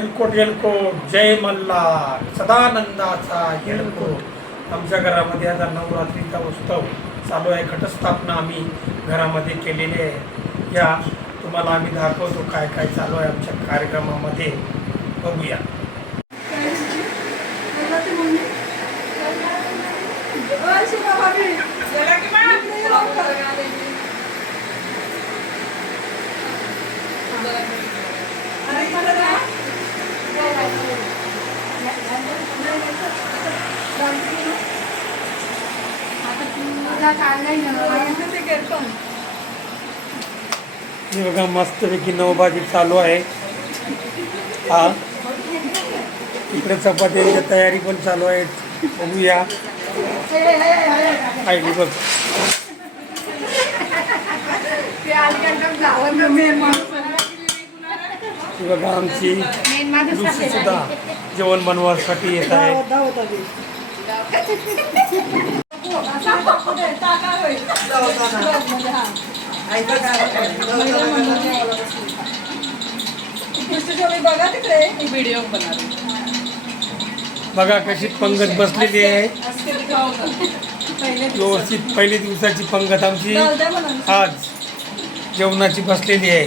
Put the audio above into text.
एलकोट एलकोट जय मल्हार सदानंदाचा एलकोट आमच्या घरामध्ये आता नवरात्रीचा उत्सव चालू आहे घटस्थापना आम्ही घरामध्ये केलेली आहे. या तुम्हाला आम्ही दाखवतो काय काय चालू आहे आमच्या कार्यक्रमामध्ये. बघूया. हे बघा मस्तपैकी नवबाजी चालू आहे. हा. इकडे चपात्यांची तयारी पण चालू आहे. बघूया. पाहिली बघ. बघा आमची सुद्धा जेवण बनवासाठी येत आहे. बघा कशी पंगत बसलेली आहे. व्यवस्थित पहिली दिवसाची पंगत आमची. आज जेवणाची बसलेली आहे.